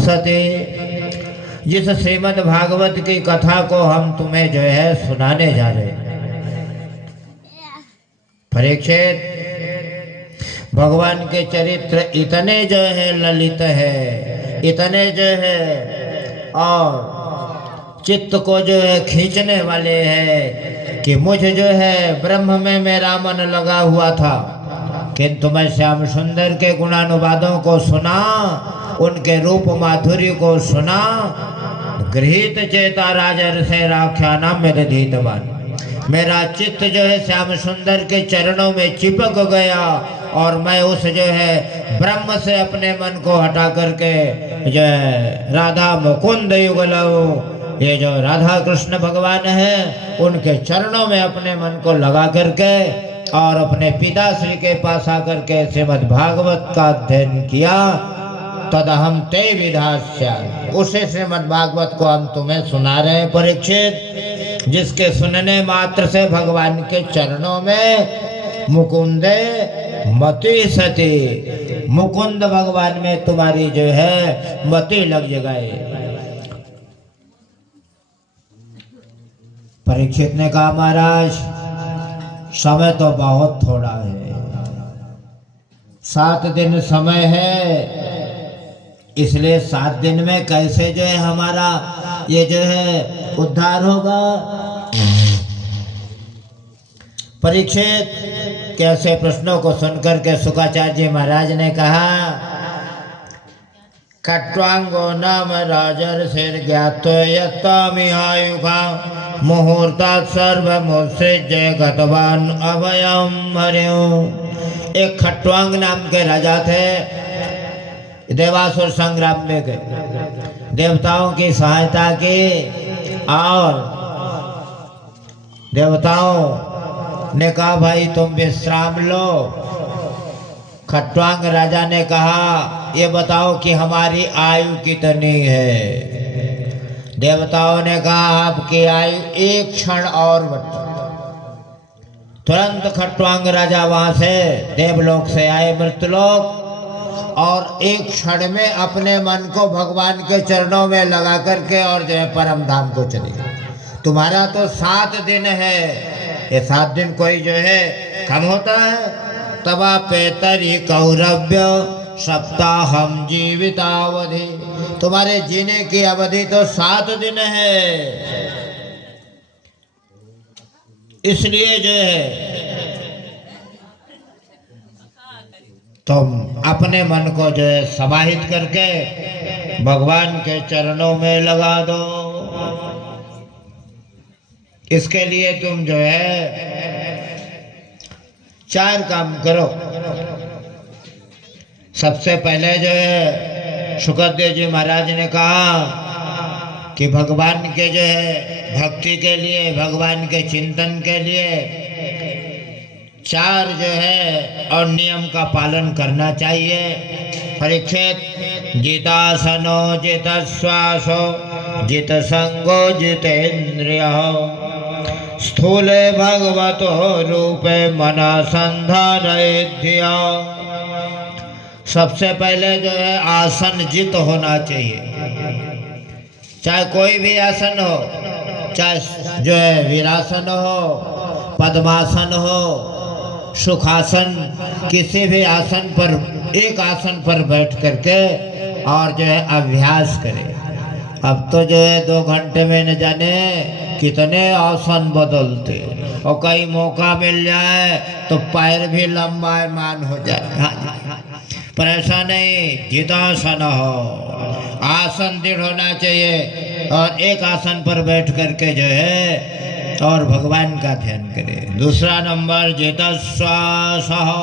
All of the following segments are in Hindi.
सते, जिस श्रीमद् भागवत की कथा को हम तुम्हें जो है सुनाने जा रहे हैं। परीक्षित, भगवान के चरित्र इतने जो है ललित है, इतने जो है और चित्त को जो है खींचने वाले हैं कि मुझे जो है ब्रह्म में मेरा मन लगा हुआ था, किंतु मैं श्याम सुंदर के गुणानुवादों को सुना, उनके रूप माधुर्य को सुना, गृहीत चेता राजर से राख्याना मेरे धीतवान, मेरा चित्त जो है श्याम सुंदर के चरणों में चिपक गया और मैं उस जो है ब्रह्म से अपने मन को हटा करके जो है राधा मुकुंद युगलव, ये जो राधा कृष्ण भगवान है उनके चरणों में अपने मन को लगा करके और अपने पिताश्री के पास आकर के श्रीमद् भागवत का अध्ययन किया। तदहम ते विधास्या, उसे श्रीमद् भागवत को हम तुम्हें सुना रहे हैं परीक्षित, जिसके सुनने मात्र से भगवान के चरणों में मुकुंदे मति सती, मुकुंद भगवान में तुम्हारी जो है मति लग जाए। परीक्षित ने कहा महाराज समय तो बहुत थोड़ा है, 7 दिन समय है, इसलिए 7 दिन में कैसे जो है हमारा ये जो है उद्धार होगा। परीक्षित कैसे प्रश्नों को सुनकर के शुकाचार्य जी महाराज ने कहा, खट्वांगो नाम राजर्षिर् ज्ञातो यत्तामिहायुखा मुहूर्तात् सर्वमुत्सृज्य गतवान अभयं हरिं। एक खट्वांग नाम के राजा थे, देवासुर संग्राम में गए, देवताओं की सहायता की और देवताओं ने कहा भाई तुम विश्राम लो। खट्वांग राजा ने कहा ये बताओ कि हमारी आयु कितनी है। देवताओं ने कहा आपकी आयु 1 क्षण और बची। तुरंत खट्वांग राजा वहां से देवलोक से आए मृतलोक और 1 क्षण में अपने मन को भगवान के चरणों में लगा करके और जो है परम धाम को चले गए। तुम्हारा तो 7 दिन है, ये 7 दिन कोई जो है कम होता है। तवा पेतरी कौरव्य सप्ताहम जीवितावधि, तुम्हारे जीने की अवधि तो 7 दिन है। इसलिए जो है तुम अपने मन को जो है समाहित करके भगवान के चरणों में लगा दो। इसके लिए तुम जो है 4 काम करो। सबसे पहले जो है शुकदेव जी महाराज ने कहा कि भगवान के जो है भक्ति के लिए, भगवान के चिंतन के लिए 4 जो है और नियम का पालन करना चाहिए। परीक्षित, जितासनो जितश्वासो जितसंगो जितेन्द्रियो स्थूले भगवतो रूपे मना संधानयेद्धिया। सबसे पहले जो है आसन जित होना चाहिए, चाहे कोई भी आसन हो, चाहे जो है वीरासन हो, पद्मासन हो, सुखासन, किसी भी आसन पर, एक आसन पर बैठ करके और जो है अभ्यास करें। अब तो जो है 2 घंटे में न जाने कितने आसन बदलते, और कहीं मौका मिल जाए तो पैर भी लंबायमान हो जाए। पर ऐसा नहीं, जितासन हो, आसन दृढ़ होना चाहिए और एक आसन पर बैठ करके जो है और भगवान का ध्यान करें। दूसरा नंबर जितश्वास हो,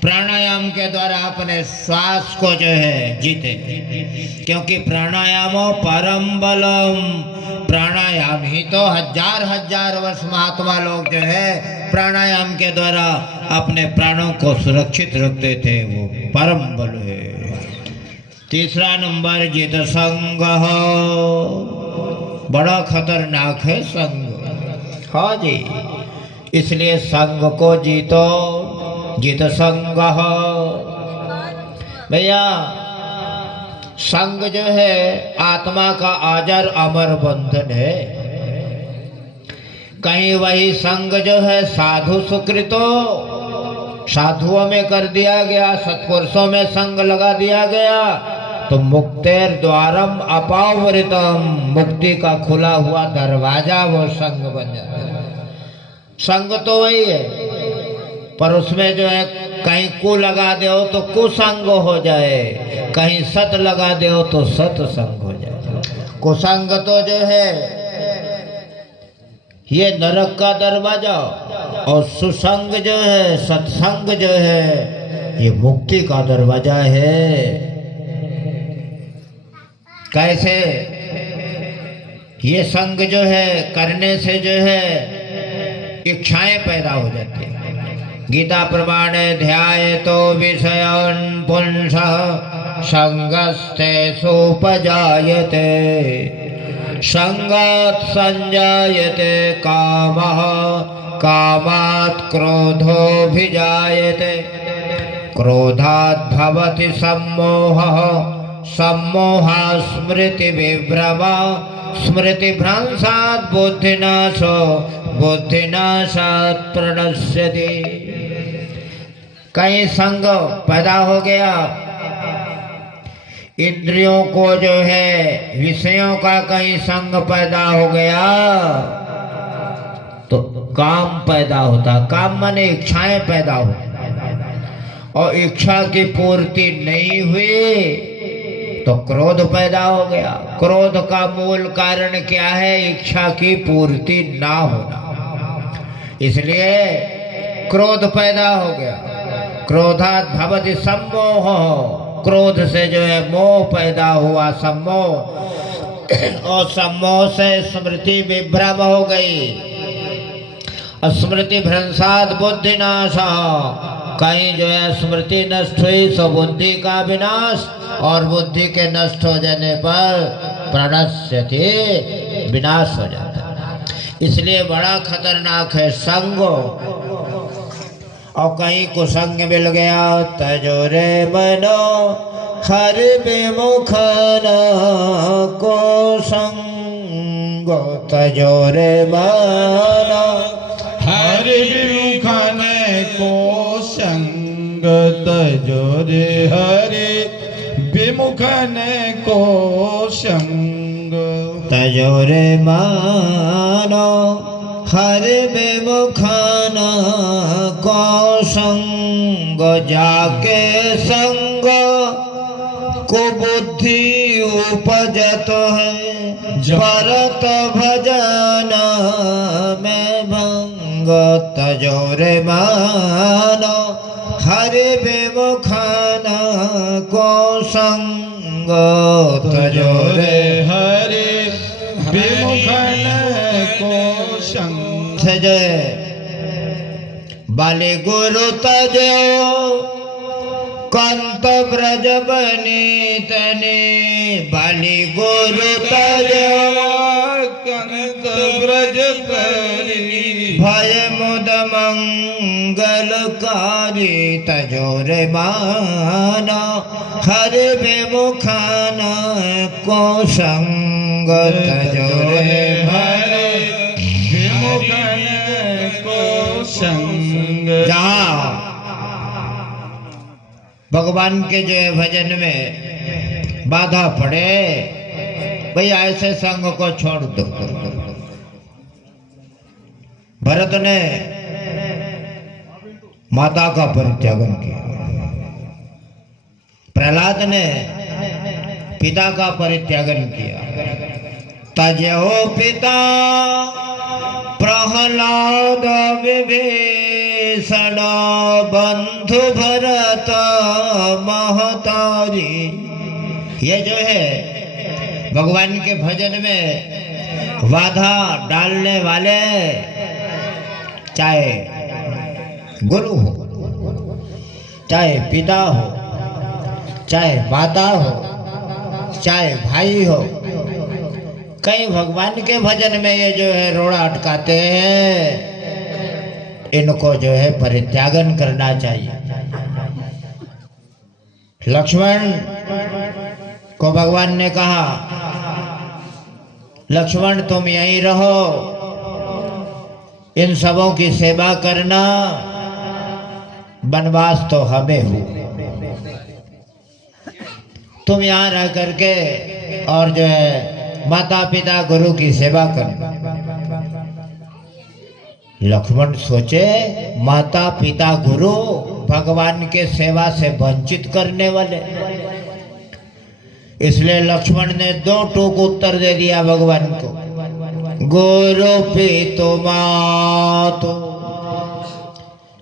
प्राणायाम के द्वारा अपने श्वास को जो है जीते, क्योंकि प्राणायामो परम बलम। प्राणायाम ही तो हजार वर्ष महात्मा लोग जो है प्राणायाम के द्वारा अपने प्राणों को सुरक्षित रखते थे, वो परम बल है। तीसरा नंबर जित संग हो, बड़ा खतरनाक है संग। हाँ जी, इसलिए संग को जीतो, जित संग हो। भैया संग जो है आत्मा का आजर अमर बंधन है। कहीं वही संग जो है साधु सुकृतो, साधुओं में कर दिया गया, सत्पुरुषों में संग लगा दिया गया तो मुक्तेर द्वारम अपावृतम, मुक्ति का खुला हुआ दरवाजा वो संग बन जाता है। संग तो वही है, पर उसमें जो है कहीं कु लगा दो तो कुसंग हो जाए, कहीं सत लगा दो तो सत्संग हो जाए। कुसंग तो जो है ये नरक का दरवाजा, और सुसंग जो है, सत्संग जो है, ये मुक्ति का दरवाजा है। कैसे? ये संग जो है करने से जो है इच्छाएं पैदा हो जाती है। गीता प्रमाण ध्याय तो विषयन पुंसः संगस्ते सोपजायते, संगात् संजायते कामः, कामात् क्रोधोऽभिजायते, क्रोधात् भवति सम्मोहः, सम्मोहात् स्मृतिविभ्रमः, स्मृतिभ्रंशात् बुद्धिनाशो, बुद्धिनाशात् प्रणश्यति। कहीं संग पैदा हो गया, इंद्रियों को जो है विषयों का कहीं संग पैदा हो गया तो काम पैदा होता। काम माने इच्छाएं पैदा हो, और इच्छा की पूर्ति नहीं हुई तो क्रोध पैदा हो गया। क्रोध का मूल कारण क्या है? इच्छा की पूर्ति ना होना, इसलिए क्रोध पैदा हो गया। क्रोधात् भवति सम्मोह, क्रोध से जो है मोह पैदा हुआ, सम्मोह, और सम्मोह से स्मृति विभ्रम हो गई, स्मृति भ्रंशात् बुद्धिनाशः, कहीं जो है स्मृति नष्ट हुई तो बुद्धि का विनाश, और बुद्धि के नष्ट हो जाने पर प्रणश्यति, विनाश हो जाता है। इसलिए बड़ा खतरनाक है संग। और कहीं कुसंग मिल गया, तजोरे मनो हर विमुख न को संग, तजोरे मनो हर विमुख न को संग, तजोरे हरि विमुख न को संग, तजोरे मानो हर विमुख न को संग, जाके संग को बुद्धि उपजत है, परत भजन में भंग, तजोरे मानो हर विमुख न को संग, तजोरे हरि विमुख न को संग। जय बाली गुरु तजो कंत ब्रज बनी तने, बाली गुरु तजो कंत ब्रज बनी, भय मुद मंगलकारी, तजोरे माना हर विमुख न को संग, तजोरे हरि विमुख न को संग। जहाँ भगवान के जो है भजन में बाधा पड़े, भाई ऐसे संग को छोड़ दो। भरत ने माता का परित्यागन किया, प्रहलाद ने पिता का परित्यागन किया। तजो पिता प्रहलाद विभीषण, बंधु भरत महतारी। ये जो है भगवान के भजन में बाधा डालने वाले, चाहे गुरु हो, चाहे पिता हो, चाहे माता हो, चाहे भाई हो, कई भगवान के भजन में ये जो है रोड़ा अटकाते हैं, इनको जो है परित्यागन करना चाहिए। लक्ष्मण को भगवान ने कहा लक्ष्मण तुम यहीं रहो, इन सबों की सेवा करना, वनवास तो हमें हो, तुम यहाँ रह करके और जो है माता पिता गुरु की सेवा करना। लक्ष्मण सोचे माता पिता गुरु भगवान के सेवा से वंचित करने वाले, इसलिए लक्ष्मण ने 2 टूक उत्तर दे दिया भगवान को। गुरु पितु मातु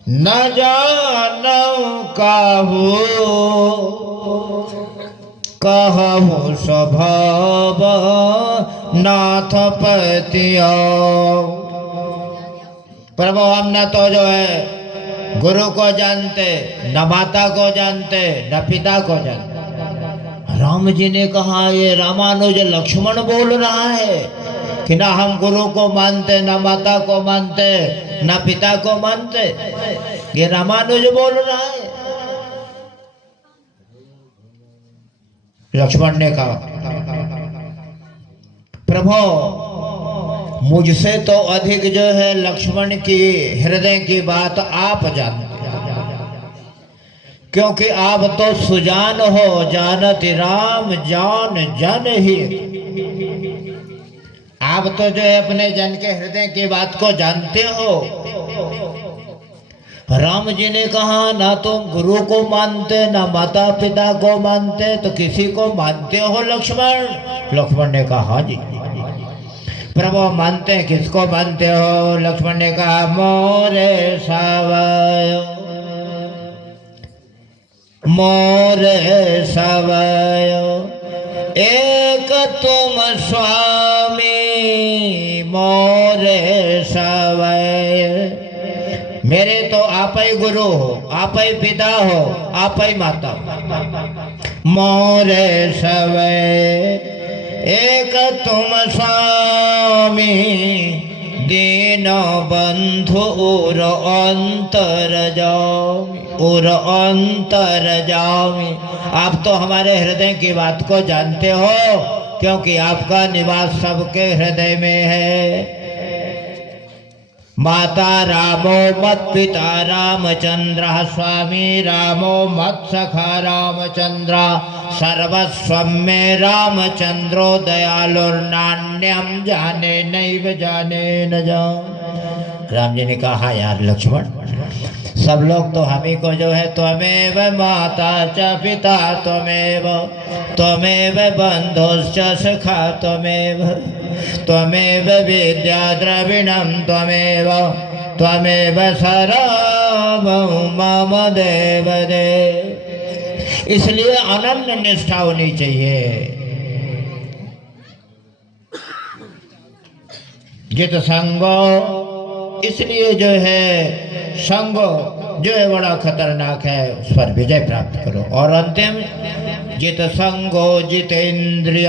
न जानऊ काहू, कहूँ स्वभाव नाथ पतिया। प्रभु हम न तो जो है गुरु को जानते, न माता को जानते, न पिता को जानते। राम जी ने कहा ये रामानुज लक्ष्मण बोल रहा है कि ना हम गुरु को मानते, ना माता को मानते, ना पिता को मानते, ये रामानुज बोल रहा है। लक्ष्मण ने कहा प्रभु मुझसे तो अधिक जो है लक्ष्मण की हृदय की बात आप जानते, क्योंकि आप तो सुजान हो, जानत राम जान जन ही। आप तो जो है अपने जन के हृदय की बात को जानते हो। राम जी ने कहा ना तुम गुरु को मानते, ना माता पिता को मानते, तो किसी को मानते हो लक्ष्मण? लक्ष्मण ने कहा हाँ जी। प्रभु मानते हैं, किसको मानते हो? लक्ष्मण ने कहा मोरे सावयो, मोरे सावयो एक तुम स्वामी, मोरे सावय। मेरे तो आप ही गुरु हो, आप ही पिता हो, आप ही माता। मोरे सवय एक तुम स्वामी, दीन बंधु उर अंतर जामी, उर अंतर जामी। आप तो हमारे हृदय की बात को जानते हो, क्योंकि आपका निवास सबके हृदय में है। माता रामो मत पिता रामचंद्र, स्वामी रामो मत सखा रामचंद्र, सर्वस्व में रामचंद्रो दयालुर्नान्यम जाने नैव जाने न जान। राम जी ने कहा यार लक्ष्मण, सब लोग तो हम ही को जो है त्वमेव माता च पिता त्वमेव, त्वमेव बंधुश्च सखा त्वमेव, त्वमेव विद्या द्रविणम त्वमेव, त्वमेव सर्वं मम देव देव। इसलिए अनन्य निष्ठा होनी चाहिए। जित संगो, इसलिए जो है संग जो है बड़ा खतरनाक है, उस पर विजय प्राप्त करो। और अंतिम जित संगो जित इंद्रिय,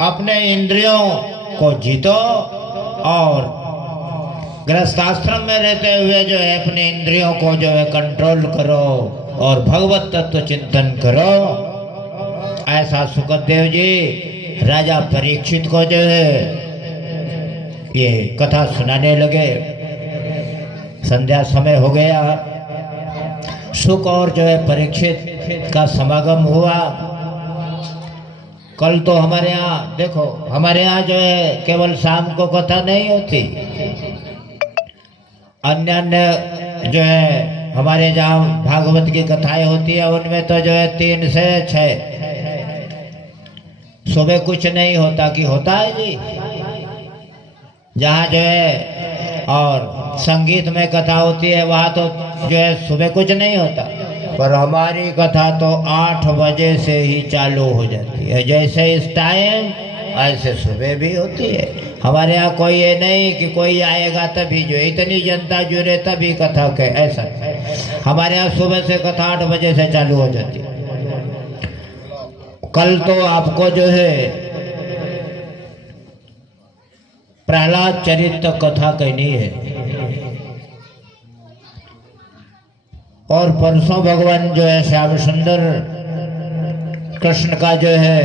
अपने इंद्रियों को जीतो और गृहस्थाश्रम में रहते हुए जो है अपने इंद्रियों को जो है कंट्रोल करो और भगवत तत्व चिंतन करो। ऐसा सुखदेव जी राजा परीक्षित को जो है ये कथा सुनाने लगे। संध्या समय हो गया, सुख और जो है परीक्षित का समागम हुआ। कल तो हमारे यहाँ देखो, हमारे यहाँ जो है केवल शाम को कथा नहीं होती, अन्य अन्य जो है हमारे जहाँ भागवत की कथाएं होती है उनमें तो जो है 3 से 6 सुबह कुछ नहीं होता कि होता है जी। जहाँ जो है और संगीत में कथा होती है वहाँ तो जो है सुबह कुछ नहीं होता, पर हमारी कथा तो 8 बजे से ही चालू हो जाती है। जैसे इस टाइम ऐसे सुबह भी होती है। हमारे यहाँ कोई ये नहीं कि कोई आएगा तभी, जो इतनी जनता जुड़े तभी कथा के, ऐसा हमारे यहाँ सुबह से कथा 8 बजे से चालू हो जाती है। कल तो आपको जो है प्रहलाद चरित्र कथा कहनी है, और परसों भगवान जो है श्याम सुंदर कृष्ण का जो है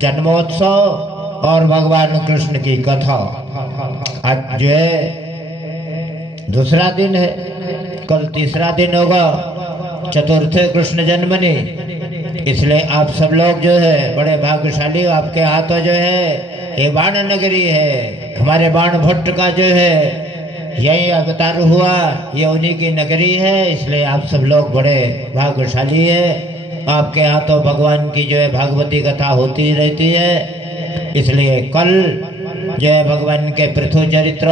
जन्मोत्सव और भगवान कृष्ण की कथा। आज जो है दूसरा दिन है, कल तीसरा दिन होगा, चतुर्थ कृष्ण जन्मनी। इसलिए आप सब लोग जो है बड़े भाग्यशाली, आपके हाथों जो है ये बाण नगरी है। हमारे बाण भट्ट का जो है यही अवतार हुआ, ये उन्हीं की नगरी है। इसलिए आप सब लोग बड़े भाग्यशाली है, आपके हाथों भगवान की जो है भागवती कथा होती रहती है। इसलिए कल जो है भगवान के पृथु चरित्र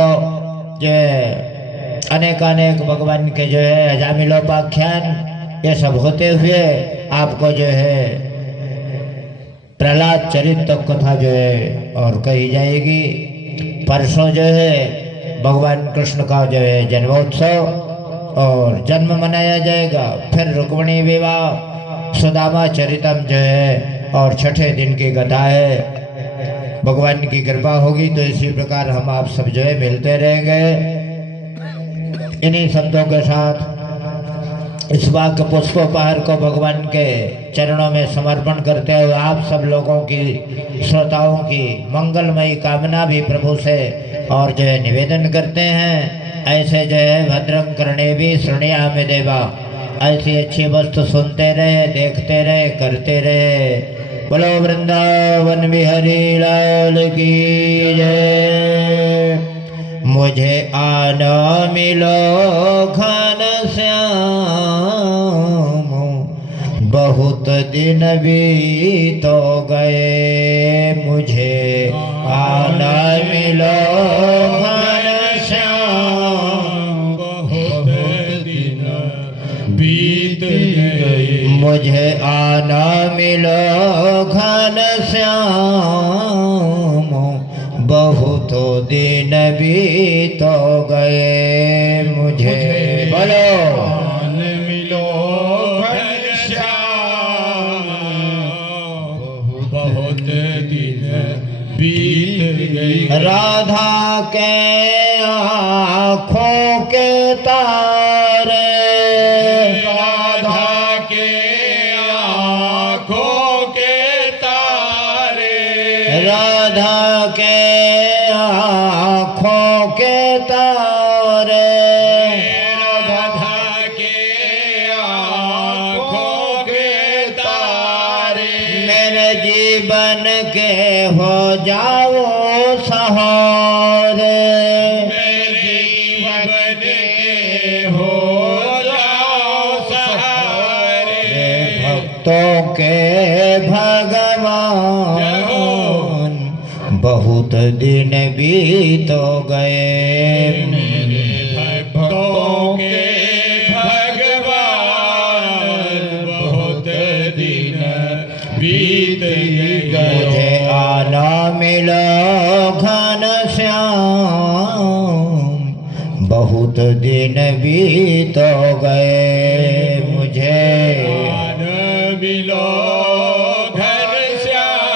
जो है अनेक भगवान के जो है अजामिलोपाख्यान ये सब होते हुए आपको जो है प्रहलाद चरित्र कथा जो है और कही जाएगी। परसों जो है भगवान कृष्ण का जो है जन्मोत्सव और जन्म मनाया जाएगा। फिर रुक्मिणी विवाह, सुदामा चरितम जो है और छठे दिन की कथा है। भगवान की कृपा होगी तो इसी प्रकार हम आप सब जो है मिलते रहेंगे। इन्हीं शब्दों के साथ इस वाक्य पुष्पोपहार को भगवान के चरणों में समर्पण करते हुए आप सब लोगों की, श्रोताओं की मंगलमयी कामना भी प्रभु से और जो है निवेदन करते हैं। ऐसे जो है भद्रम करणे भी शृणुयामि देवा, ऐसी अच्छी वस्तु सुनते रहे, देखते रहे, करते रहे। बोलो वृंदावन बिहारी लाल की जय। मुझे आना मिलो घन श्याम, बहुत दिन बीत गए। मुझे आना मिलो घन श्याम, बहुत दिन बीत गए। मुझे आना मिलो घन श्याम, बहुत दिन बीत गए। मुझे बोलो मिलो घनश्याम, बहुत दिन बीत गए। राधा के आँखों के तारे, राधा के आँखों के तारे, राधा के आँखों के तारे, राधा के आँखों के तारे। मेरे जीवन के हो जाओ सहारे, मेरे जीवन के हो जाओ सहारे। भक्तों के भगवान, बहुत दिन बीत गए। मेरे भक्तों के भगवान, बहुत दिन बीत गए। मुझे आना मिलो घन श्याम, बहुत दिन बीत गए। मुझे मिलो घनश्याम,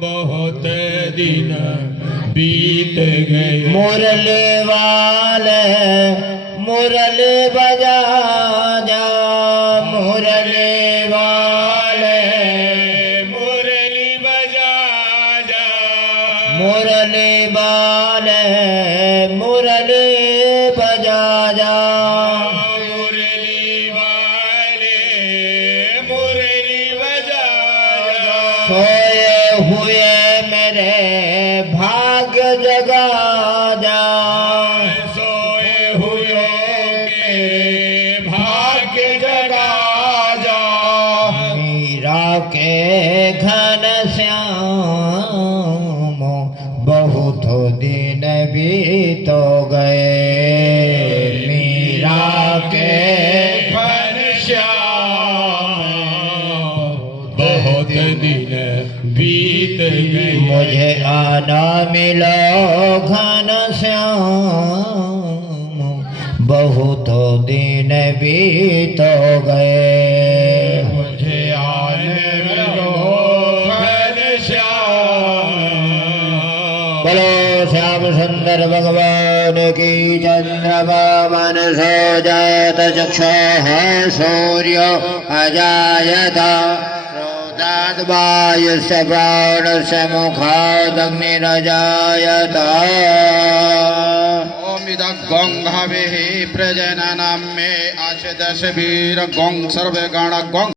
बहुत दिन बीत गए। मुरली वाले मुरली बजा जा, मुरली वाले मुरली बजा जा, मुरली वाले मुरली बजा जा। मुरली वाले मुरली बजा जा। सोए हुए मेरे भाग्य जगा जा, सोए हुए मेरे भाग्य जगा जा। मीरा के घन श्याम, बहुत दिन बीत गए। मीरा के घनश्याम, बहुत दिन बीत गए। मुझे आना मिलो घन श्याम, बहुत दिन बीत गए। मुझे आने मिलो घनश्याम, बोलो श्याम सुंदर भगवान उनकी चंद्रमा मनसो जात चक्षुः सूर्यो अजायत वायुस्य प्राणस्य मुखादग्निरजायत ओमिदगं हविः प्रजननं मे आशदश वीर गं सर्वगण गं